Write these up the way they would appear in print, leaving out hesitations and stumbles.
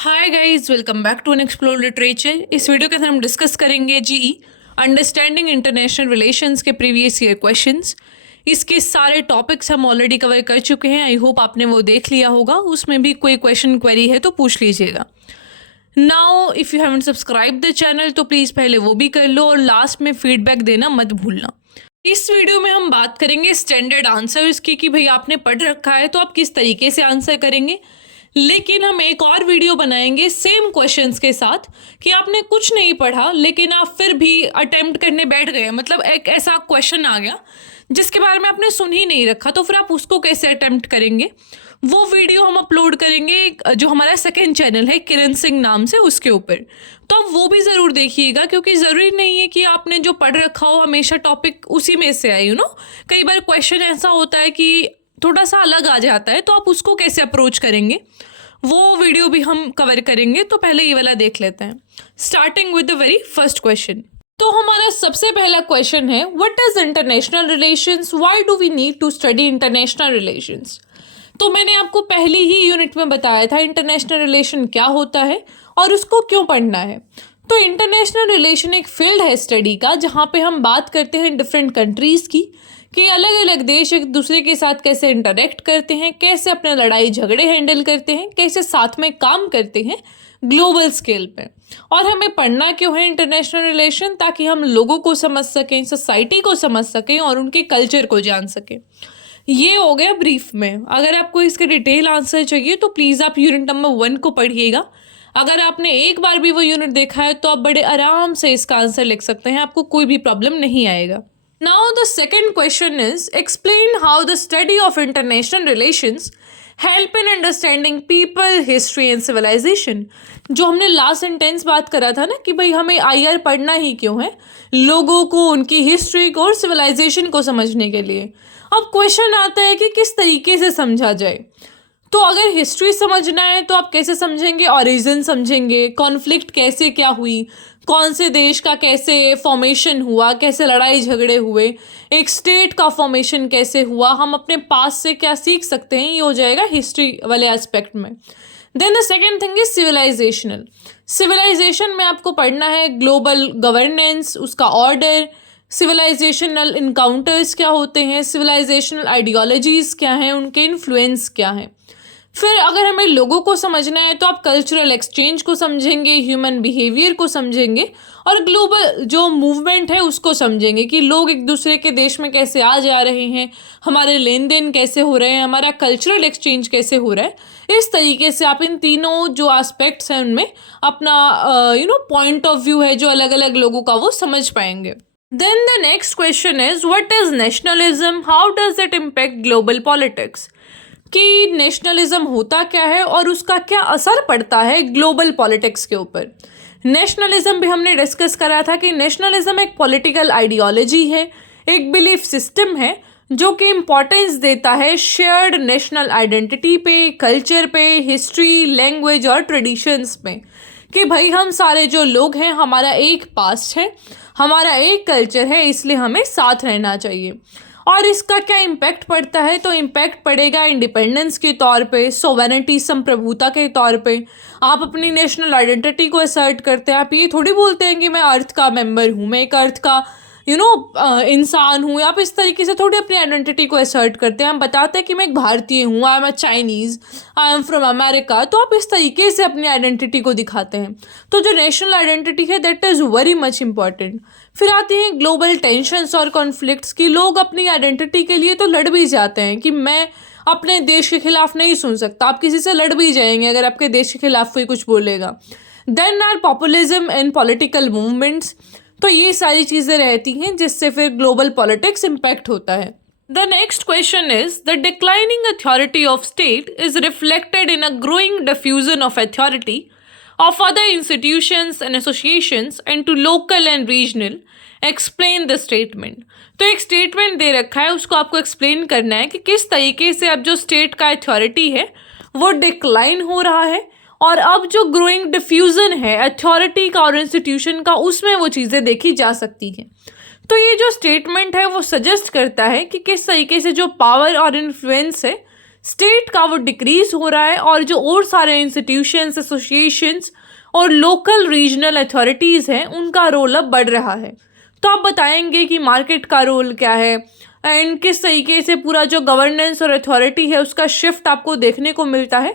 Hi guys, welcome back to unexplored literature. इस video के अंदर हम डिस्कस करेंगे जीई अंडरस्टैंडिंग इंटरनेशनल रिलेशंस के प्रीवियस ईयर क्वेश्चंस। इसके सारे टॉपिक्स हम ऑलरेडी कवर कर चुके हैं। आई होप आपने वो देख लिया होगा। उसमें भी कोई क्वेश्चन क्वेरी है तो पूछ लीजिएगा। Now if you haven't subscribe the channel तो प्लीज़ पहले वो भी कर लो और लास्ट में फीडबैक देना मत भूलना। इस वीडियो में हम बात करेंगे स्टैंडर्ड आंसर्स की कि भाई आपने पढ़ रखा है तो आप किस तरीके से आंसर करेंगे। लेकिन हम एक और वीडियो बनाएंगे सेम क्वेश्चंस के साथ कि आपने कुछ नहीं पढ़ा लेकिन आप फिर भी अटेम्प्ट करने बैठ गए। मतलब एक ऐसा क्वेश्चन आ गया जिसके बारे में आपने सुन ही नहीं रखा, तो फिर आप उसको कैसे अटेम्प्ट करेंगे। वो वीडियो हम अपलोड करेंगे जो हमारा सेकंड चैनल है किरण सिंह नाम से, उसके ऊपर। तो आप वो भी ज़रूर देखिएगा क्योंकि ज़रूरी नहीं है कि आपने जो पढ़ रखा हो हमेशा टॉपिक उसी में से आए। कई बार क्वेश्चन ऐसा होता है कि थोड़ा सा अलग आ जाता है, तो आप उसको कैसे अप्रोच करेंगे वो वीडियो भी हम कवर करेंगे। तो पहले ये वाला देख लेते हैं, starting with the very first question. तो हमारा सबसे पहला क्वेश्चन है, what is international relations, why do we need to study international relations. तो मैंने आपको पहली ही यूनिट में बताया था इंटरनेशनल रिलेशन क्या होता है और उसको क्यों पढ़ना है। तो इंटरनेशनल रिलेशन एक फील्ड है स्टडी का जहाँ पे हम बात करते हैं डिफरेंट कंट्रीज़ की कि अलग अलग देश एक दूसरे के साथ कैसे इंटरेक्ट करते हैं, कैसे अपने लड़ाई झगड़े हैंडल करते हैं, कैसे साथ में काम करते हैं ग्लोबल स्केल पे। और हमें पढ़ना क्यों है इंटरनेशनल रिलेशन, ताकि हम लोगों को समझ सकें, सोसाइटी को समझ सकें और उनके कल्चर को जान सकें। ये हो गया ब्रीफ में। अगर आपको इसके डिटेल आंसर चाहिए तो प्लीज़ आप यूनिट नंबर 1 को पढ़िएगा। अगर आपने एक बार भी वो यूनिट देखा है तो आप बड़े आराम से इसका आंसर लिख सकते हैं, आपको कोई भी प्रॉब्लम नहीं आएगा। Now the second question is, explain how the study of international relations help in understanding people, history and civilization। जो हमने लास्ट सेंटेंस बात करा था ना कि भाई हमें आईआर पढ़ना ही क्यों है, लोगों को, उनकी हिस्ट्री को और सिविलाइजेशन को समझने के लिए। अब क्वेश्चन आता है कि किस तरीके से समझा जाए। तो अगर हिस्ट्री समझना है तो आप कैसे समझेंगे, ओरिजिन समझेंगे, कॉन्फ्लिक्ट कैसे क्या हुई, कौन से देश का कैसे फॉर्मेशन हुआ, कैसे लड़ाई झगड़े हुए, एक स्टेट का फॉर्मेशन कैसे हुआ, हम अपने पास से क्या सीख सकते हैं, ये हो जाएगा हिस्ट्री वाले एस्पेक्ट में। Then the second thing is civilizational. Civilization में आपको पढ़ना है ग्लोबल गवर्नेंस, उसका ऑर्डर, सिविलाइजेशनल इनकाउंटर्स क्या होते हैं, सिविलाइजेशनल आइडियोलॉजीज़ क्या हैं, उनके इन्फ्लुएंस क्या हैं। फिर अगर हमें लोगों को समझना है तो आप कल्चरल एक्सचेंज को समझेंगे, ह्यूमन बिहेवियर को समझेंगे और ग्लोबल जो मूवमेंट है उसको समझेंगे कि लोग एक दूसरे के देश में कैसे आ जा रहे हैं, हमारे लेन देन कैसे हो रहे हैं, हमारा कल्चरल एक्सचेंज कैसे हो रहा है। इस तरीके से आप इन तीनों जो एस्पेक्ट्स हैं उनमें अपना पॉइंट ऑफ व्यू है जो अलग अलग लोगों का वो समझ पाएंगे। Then the next question is, what is nationalism, how does it impact global politics. कि नेशनलिज्म होता क्या है और उसका क्या असर पड़ता है ग्लोबल पॉलिटिक्स के ऊपर। नेशनलिज्म भी हमने डिस्कस करा था कि नेशनलिज्म एक पॉलिटिकल आइडियोलॉजी है, एक बिलीफ सिस्टम है जो कि इम्पोर्टेंस देता है शेयर्ड नेशनल आइडेंटिटी पे, कल्चर पे, हिस्ट्री, लैंग्वेज और ट्रेडिशंस पे। कि भाई हम सारे जो लोग हैं हमारा एक पास्ट है, हमारा एक कल्चर है, इसलिए हमें साथ रहना चाहिए। और इसका क्या इम्पैक्ट पड़ता है, तो इम्पैक्ट पड़ेगा इंडिपेंडेंस के तौर पे, सोवेरेनिटी, संप्रभुता के तौर पे। आप अपनी नेशनल आइडेंटिटी को असर्ट करते हैं। आप ये थोड़ी बोलते हैं कि मैं अर्थ का मेंबर हूँ, मैं एक अर्थ का इंसान हूँ। आप इस तरीके से थोड़ी अपनी आइडेंटिटी को असर्ट करते हैं। हम बताते हैं कि मैं एक भारतीय हूँ, I am a Chinese, I am from America. तो आप इस तरीके से अपनी आइडेंटिटी को दिखाते हैं। तो जो नेशनल आइडेंटिटी है that is very much important. फिर आती हैं ग्लोबल टेंशन्स और कॉन्फ्लिक्ट्स की। लोग अपनी आइडेंटिटी के लिए तो लड़ भी जाते हैं कि मैं अपने देश के खिलाफ नहीं सुन सकता। आप किसी से लड़ भी जाएंगे अगर आपके देश के खिलाफ कोई कुछ बोलेगा। Then are populism and political movements. तो ये सारी चीज़ें रहती हैं जिससे फिर ग्लोबल पॉलिटिक्स इम्पैक्ट होता है। The next question is, the declining authority of state is reflected in a growing diffusion of authority of other institutions and associations and to local and regional, explain the statement। तो एक statement दे रखा है, उसको आपको explain करना है कि किस तरीके से अब जो स्टेट का अथॉरिटी है वो डिक्लाइन हो रहा है और अब जो ग्रोइंग डिफ्यूजन है अथॉरिटी का और इंस्टीट्यूशन का, उसमें वो चीज़ें देखी जा सकती हैं। तो ये जो स्टेटमेंट है वो सजेस्ट करता है कि किस तरीके से जो पावर और इन्फ्लुएंस है स्टेट का वो डिक्रीज हो रहा है और जो और सारे इंस्टीट्यूशंस, एसोसिएशंस और लोकल रीजनल अथॉरिटीज़ हैं उनका रोल अब बढ़ रहा है। तो आप बताएंगे कि मार्केट का रोल क्या है एंड किस तरीके से पूरा जो गवर्नेंस और अथॉरिटी है उसका शिफ्ट आपको देखने को मिलता है।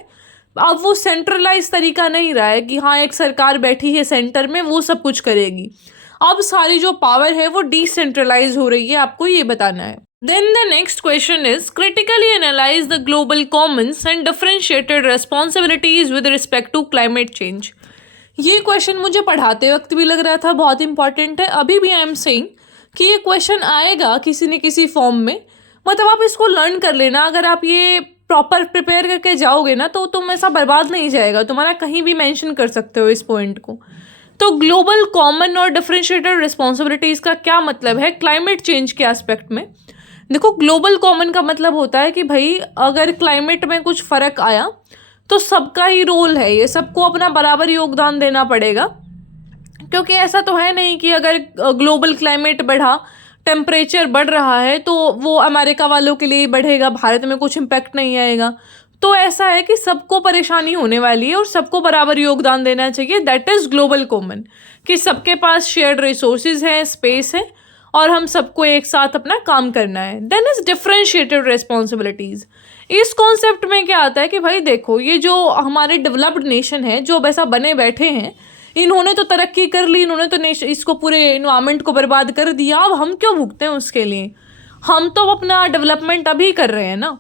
अब वो सेंट्रलाइज तरीका नहीं रहा है कि हाँ एक सरकार बैठी है सेंटर में वो सब कुछ करेगी। अब सारी जो पावर है वो डिसेंट्रलाइज हो रही है, आपको ये बताना है। Then the next question is critically analyze the global commons and differentiated responsibilities with respect to climate change. ये क्वेश्चन मुझे पढ़ाते वक्त भी लग रहा था बहुत इंपॉर्टेंट है, अभी भी आई एम सेइंग कि ये क्वेश्चन आएगा किसी न किसी फॉर्म में। मतलब आप इसको लर्न कर लेना, अगर आप ये प्रॉपर प्रिपेयर करके जाओगे ना तो तुम ऐसा बर्बाद नहीं जाएगा, तुम्हारा कहीं भी मेंशन कर सकते हो इस पॉइंट को। तो ग्लोबल कॉमन और डिफरेंशिएटेड रिस्पॉन्सिबिलिटीज़ का क्या मतलब है क्लाइमेट चेंज के एस्पेक्ट में। देखो, ग्लोबल कॉमन का मतलब होता है कि भाई अगर क्लाइमेट में कुछ फ़र्क आया तो सबका ही रोल है, ये सबको अपना बराबर योगदान देना पड़ेगा। क्योंकि ऐसा तो है नहीं कि अगर ग्लोबल क्लाइमेट बढ़ा, टेम्परेचर बढ़ रहा है तो वो अमेरिका वालों के लिए ही बढ़ेगा, भारत में कुछ इम्पैक्ट नहीं आएगा। तो ऐसा है कि सबको परेशानी होने वाली है और सबको बराबर योगदान देना चाहिए। दैट इज़ ग्लोबल कॉमन, कि सबके पास शेयर्ड रिसोर्सेज हैं, स्पेस है और हम सबको एक साथ अपना काम करना है। Then is differentiated responsibilities. इस कॉन्सेप्ट में क्या आता है कि भाई देखो, ये जो हमारे डेवलप्ड नेशन है जो वैसा बने बैठे हैं, इन्होंने तो तरक्की कर ली, इन्होंने तो इसको पूरे इन्वायरमेंट को बर्बाद कर दिया, अब हम क्यों भुगते हैं उसके लिए, हम तो अपना डेवलपमेंट अभी कर रहे हैं ना।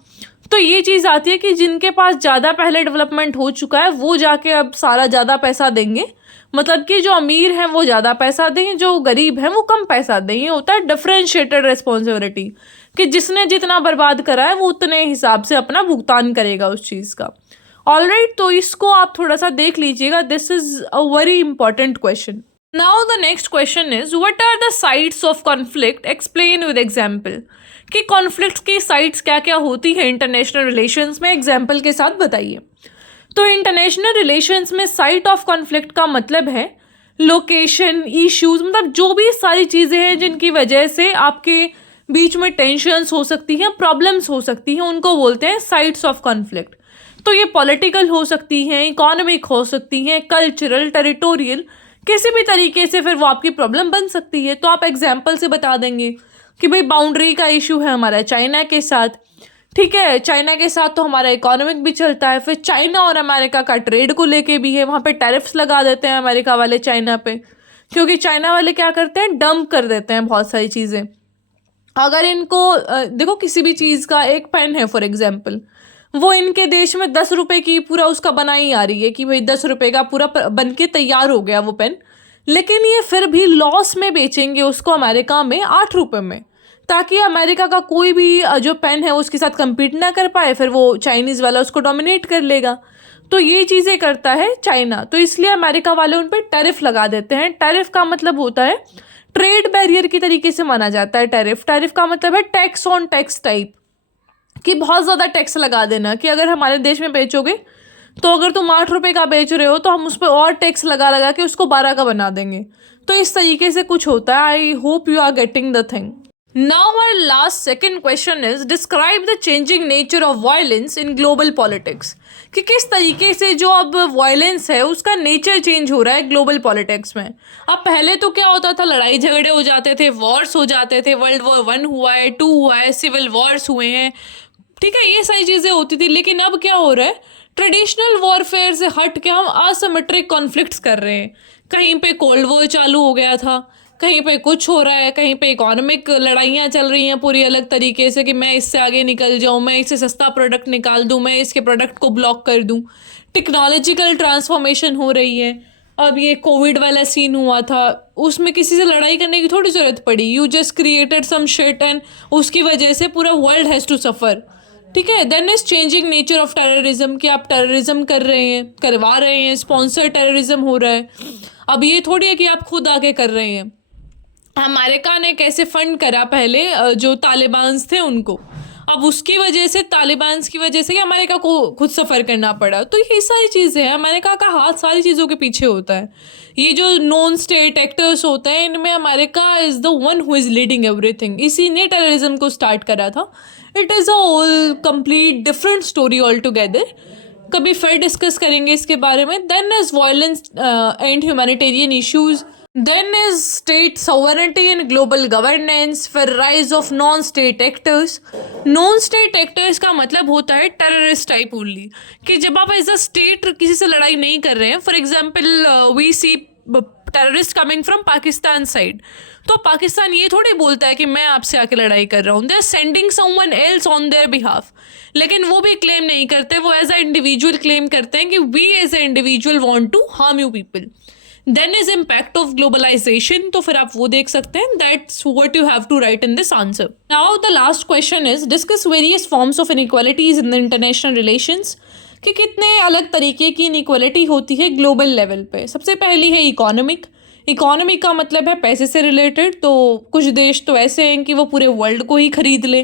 तो ये चीज़ आती है कि जिनके पास ज़्यादा पहले डेवलपमेंट हो चुका है वो जाके अब सारा ज़्यादा पैसा देंगे, मतलब कि जो अमीर हैं वो ज़्यादा पैसा दें, जो गरीब हैं वो कम पैसा दें। ये होता है डिफरेंशिएटेड रिस्पॉन्सिबिलिटी, कि जिसने जितना बर्बाद करा है वो उतने हिसाब से अपना भुगतान करेगा उस चीज़ का। ऑलराइट, तो इसको आप थोड़ा सा देख लीजिएगा, this is a very important question. Now the next question is what are the sides of conflict, explain with example. कि कॉन्फ्लिक्ट की साइड्स क्या क्या होती है इंटरनेशनल रिलेशंस में, एग्जाम्पल के साथ बताइए। तो इंटरनेशनल रिलेशंस में साइट ऑफ कॉन्फ्लिक्ट का मतलब है लोकेशन, इश्यूज, मतलब जो भी सारी चीज़ें हैं जिनकी वजह से आपके बीच में टेंशन्स हो सकती हैं, प्रॉब्लम्स हो सकती हैं, उनको बोलते हैं साइट्स ऑफ कॉन्फ्लिक्ट। तो ये पॉलिटिकल हो सकती हैं, इकोनॉमिक हो सकती हैं, कल्चरल, टेरिटोरियल, किसी भी तरीके से फिर वो आपकी प्रॉब्लम बन सकती है। तो आप एग्जाम्पल से बता देंगे कि भाई बाउंड्री का इशू है हमारा चाइना के साथ, ठीक है, चाइना के साथ तो हमारा इकोनॉमिक भी चलता है, फिर चाइना और अमेरिका का ट्रेड को लेके भी है, वहाँ पे टैरिफ्स लगा देते हैं अमेरिका वाले चाइना पे, क्योंकि चाइना वाले क्या करते हैं, डंप कर देते हैं बहुत सारी चीज़ें। अगर इनको देखो, किसी भी चीज़ का एक पेन है फॉर एग्जाम्पल, वो इनके देश में 10 रुपये की पूरा उसका बनाई आ रही है कि भाई 10 रुपये का पूरा बन के तैयार हो गया वो पेन, लेकिन ये फिर भी लॉस में बेचेंगे उसको अमेरिका में 8 रुपये में, ताकि अमेरिका का कोई भी जो पेन है उसके साथ compete ना कर पाए, फिर वो चाइनीज़ वाला उसको डोमिनेट कर लेगा। तो ये चीज़ें करता है चाइना, तो इसलिए अमेरिका वाले उन पर टैरिफ लगा देते हैं। टैरिफ का मतलब होता है ट्रेड बैरियर की तरीके से माना जाता है टैरिफ। टैरिफ का मतलब है टैक्स ऑन टैक्स टाइप, कि बहुत ज़्यादा टैक्स लगा देना, कि अगर हमारे देश में बेचोगे तो अगर तुम 8 रुपये का बेच रहे हो तो हम उस पर और टैक्स लगा लगा के उसको 12 का बना देंगे। तो इस तरीके से कुछ होता है। I hope you are getting the thing. Now our last second question is describe the changing nature of violence in global politics। कि किस तरीके से जो अब वायलेंस है उसका नेचर चेंज हो रहा है ग्लोबल पॉलिटिक्स में। अब पहले तो क्या होता था, लड़ाई झगड़े हो जाते थे, वॉर्स हो जाते थे, वर्ल्ड वॉर 1 हुआ है, 2 हुआ है, सिविल वॉर्स हुए हैं, ठीक है, ये सारी चीज़ें होती थी। लेकिन अब क्या हो रहा है, ट्रेडिशनल वॉरफेयर से हट के हम असिमेट्रिक कॉन्फ्लिक्ट्स कर रहे हैं। कहीं पे कोल्ड वॉर चालू हो गया था, कहीं पे कुछ हो रहा है, कहीं पे इकोनॉमिक लड़ाइयाँ चल रही हैं पूरी अलग तरीके से, कि मैं इससे आगे निकल जाऊँ, मैं इससे सस्ता प्रोडक्ट निकाल दूँ, मैं इसके प्रोडक्ट को ब्लॉक कर दूँ। टेक्नोलॉजिकल ट्रांसफॉर्मेशन हो रही है। अब ये कोविड वाला सीन हुआ था, उसमें किसी से लड़ाई करने की थोड़ी ज़रूरत पड़ी, you just created some shit and उसकी वजह से पूरा वर्ल्ड हैज़ टू सफ़र, ठीक है। Then is changing nature of terrorism, कि आप टेररिज्म कर रहे हैं, करवा रहे हैं, स्पॉन्सर टेररिज्म हो रहा है। अब ये थोड़ी है कि आप खुद आके कर रहे हैं। अमेरिका ने कैसे फंड करा पहले जो तालिबान्स थे उनको, अब उसकी वजह से, तालिबान्स की वजह से अमेरिका को खुद सफ़र करना पड़ा। तो ये सारी चीज़ें हैं, अमेरिका का हाथ सारी चीज़ों के पीछे होता है। ये जो नॉन स्टेट एक्टर्स होते हैं, इनमें America is the one who is leading everything. इसी ने टेररिज्म को स्टार्ट करा था, it is a whole complete different story all together. कभी फिर डिस्कस करेंगे इसके बारे में। Then is violence and humanitarian issues, then is state sovereignty and global governance, फिर rise of non state actors. Non state actors का मतलब होता है टेररिस्ट टाइप ओनली, कि जब आप एज अ स्टेट किसी से लड़ाई नहीं कर रहे हैं, for example we see terrorist coming from Pakistan side, तो पाकिस्तान ये थोड़ी बोलता है कि मैं आपसे आके लड़ाई कर रहा हूँ, they are sending someone else on their behalf. लेकिन वो भी क्लेम नहीं करते, वो एज अ इंडिविजुअल क्लेम करते हैं कि we as a individual want to harm you people. Then is impact of globalization, तो फिर आप वो देख सकते हैं। That's what you have to write in this answer. Now the last question is discuss various forms of inequalities in the international relations, कि कितने अलग तरीके की इनइक्वालिटी होती है ग्लोबल लेवल पे। सबसे पहली है इकोनॉमिक। इकोनॉमी का मतलब है पैसे से रिलेटेड, तो कुछ देश तो ऐसे हैं कि वो पूरे वर्ल्ड को ही खरीद ले,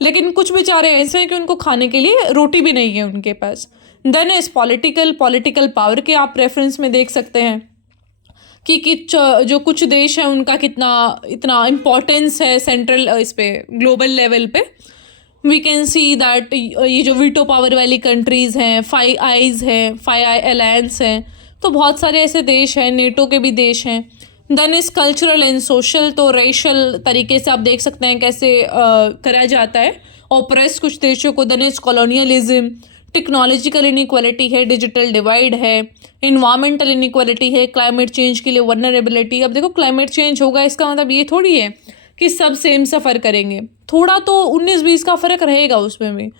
लेकिन कुछ बेचारे ऐसे हैं कि उनको खाने के लिए रोटी भी नहीं है उनके पास। देन इज पॉलिटिकल पावर के आप रेफरेंस में देख सकते हैं कि जो कुछ देश हैं उनका कितना इतना इम्पोर्टेंस है सेंट्रल इस पे ग्लोबल लेवल पे। वी कैन सी दैट ये जो वीटो पावर वाली कंट्रीज़ हैं, 5 आईज़ हैं, 5 आई अलायंस हैं, तो बहुत सारे ऐसे देश हैं, नेटो के भी देश हैं। Then is cultural and social, तो रेशल तरीके से आप देख सकते हैं कैसे करा जाता है ऑपरेस कुछ देशों को। Then is colonialism, technological inequality है, डिजिटल डिवाइड है, इन्वायरमेंटल इनइक्वालिटी है, क्लाइमेट चेंज के लिए वल्नरेबिलिटी। अब देखो क्लाइमेट चेंज होगा इसका मतलब ये थोड़ी है कि सब सेम सफ़र करेंगे, थोड़ा तो 19-20 का फ़र्क रहेगा उसमें भी।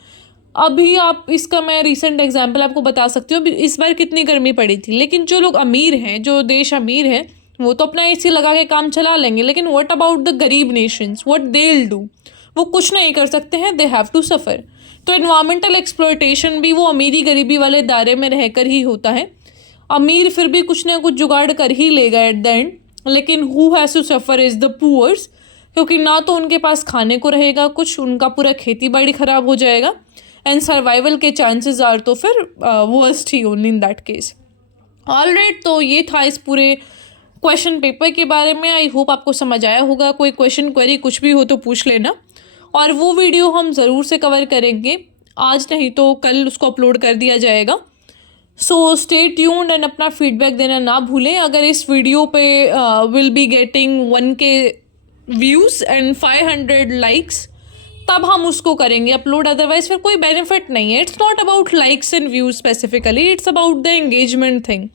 अभी आप इसका मैं रीसेंट एग्जांपल आपको बता सकती हूँ, इस बार कितनी गर्मी पड़ी थी, लेकिन जो लोग अमीर हैं, जो देश अमीर हैं, वो तो अपना एसी लगा के काम चला लेंगे, लेकिन व्हाट अबाउट द गरीब Nations, what they will do? वो कुछ नहीं कर सकते हैं, दे हैव टू सफ़र। तो इन्वायरमेंटल एक्सप्लॉयटेशन भी वो अमीरी गरीबी वाले दायरे में रहकर ही होता है। अमीर फिर भी कुछ ना कुछ जुगाड़ कर ही लेगा एट द एंड, लेकिन who has to suffer is the poors, क्योंकि ना तो उनके पास खाने को रहेगा कुछ, उनका पूरा खेती बाड़ी ख़राब हो जाएगा, एंड सर्वाइवल के चांसेस आर तो फिर worst he only in that case. Alright, तो ये था इस पूरे क्वेश्चन पेपर के बारे में। आई होप आपको समझ आया होगा। कोई क्वेश्चन क्वेरी कुछ भी हो तो पूछ लेना, और वो वीडियो हम ज़रूर से कवर करेंगे, आज नहीं तो कल उसको अपलोड कर दिया जाएगा। सो स्टे ट्यून्ड एंड अपना फीडबैक देना ना भूलें। अगर इस वीडियो पे will be getting 1K views and 500 likes, तब हम उसको करेंगे अपलोड, अदरवाइज फिर कोई बेनिफिट नहीं है। It's not about likes and views specifically, it's about the engagement thing,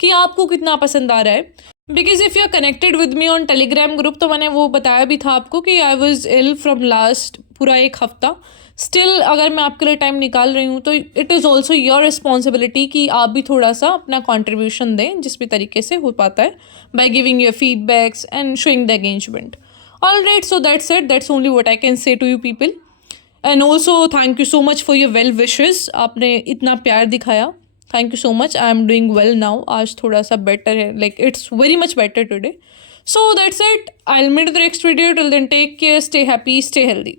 कि आपको कितना पसंद आ रहा है। Because if you are connected with me on Telegram group, तो मैंने वो बताया भी था आपको कि I was ill from last पूरा 1 हफ्ता। स्टिल अगर मैं आपके लिए टाइम निकाल रही हूँ, तो it is also your responsibility कि आप भी थोड़ा सा अपना कॉन्ट्रीब्यूशन दें, जिस भी तरीके से हो पाता है, by giving your feedbacks and showing the engagement. Alright, so that's it. That's only what I can say to you people. And also thank you so much for your well wishes. आपने इतना प्यार दिखाया. Thank you so much. I am doing well now. आज थोड़ा सा better है. Like it's very much better today. So that's it. I'll meet you in the next video. Till then, take care. Stay happy. Stay healthy.